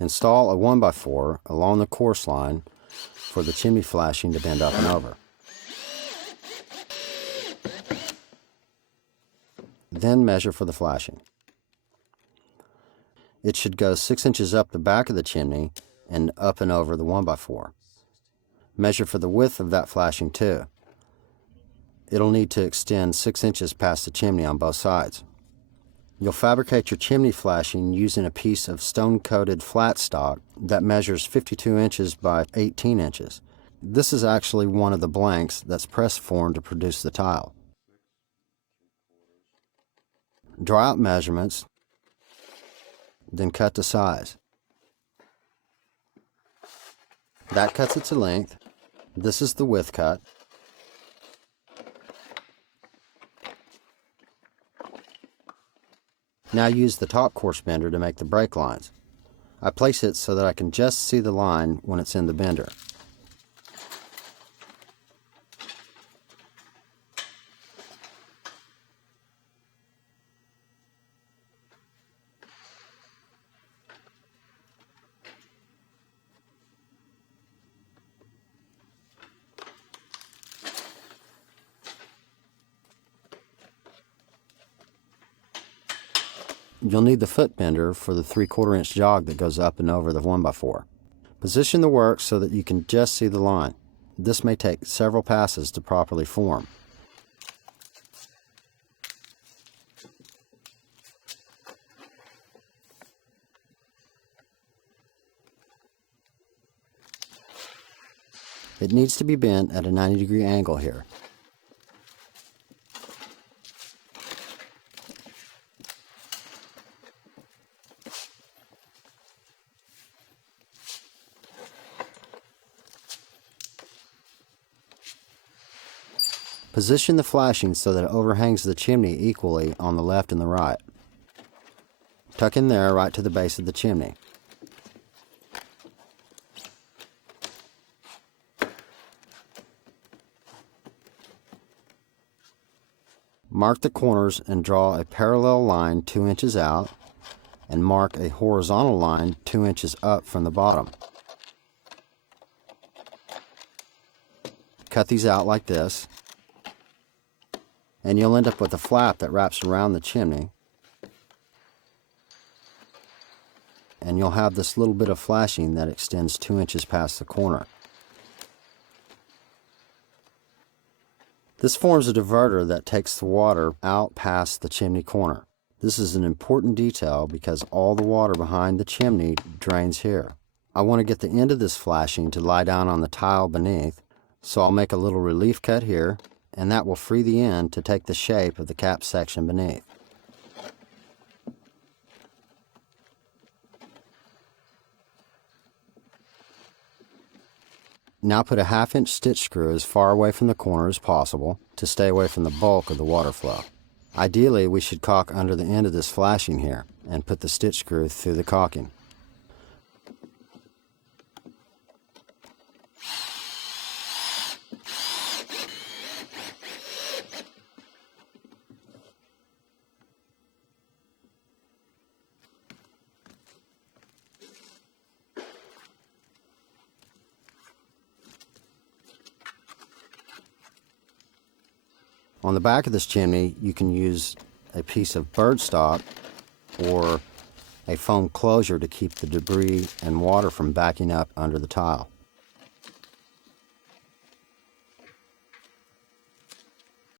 Install a 1x4 along the course line for the chimney flashing to bend up and over. Then measure for the flashing. It should go 6 inches up the back of the chimney and up and over the 1x4. Measure for the width of that flashing too. It'll need to extend 6 inches past the chimney on both sides. You'll fabricate your chimney flashing using a piece of stone-coated flat stock that measures 52 inches by 18 inches. This is actually one of the blanks that's press formed to produce the tile. Draw out measurements, then cut to size. That cuts it to length. This is the width cut. Now use the top course bender to make the break lines. I place it so that I can just see the line when it's in the bender. You'll need the foot bender for the 3/4 inch jog that goes up and over the 1x4. Position the work so that you can just see the line. This may take several passes to properly form. It needs to be bent at a 90-degree angle here. Position the flashing so that it overhangs the chimney equally on the left and the right. Tuck in there right to the base of the chimney. Mark the corners and draw a parallel line 2 inches out, and mark a horizontal line 2 inches up from the bottom. Cut these out like this, and you'll end up with a flap that wraps around the chimney, and you'll have this little bit of flashing that extends 2 inches past the corner. This forms a diverter that takes the water out past the chimney corner. This is an important detail because all the water behind the chimney drains here. I want to get the end of this flashing to lie down on the tile beneath, so I'll make a little relief cut here, and that will free the end to take the shape of the cap section beneath. Now put a 1/2 inch stitch screw as far away from the corner as possible to stay away from the bulk of the water flow. Ideally, we should caulk under the end of this flashing here and put the stitch screw through the caulking. On the back of this chimney, you can use a piece of birdstock or a foam closure to keep the debris and water from backing up under the tile.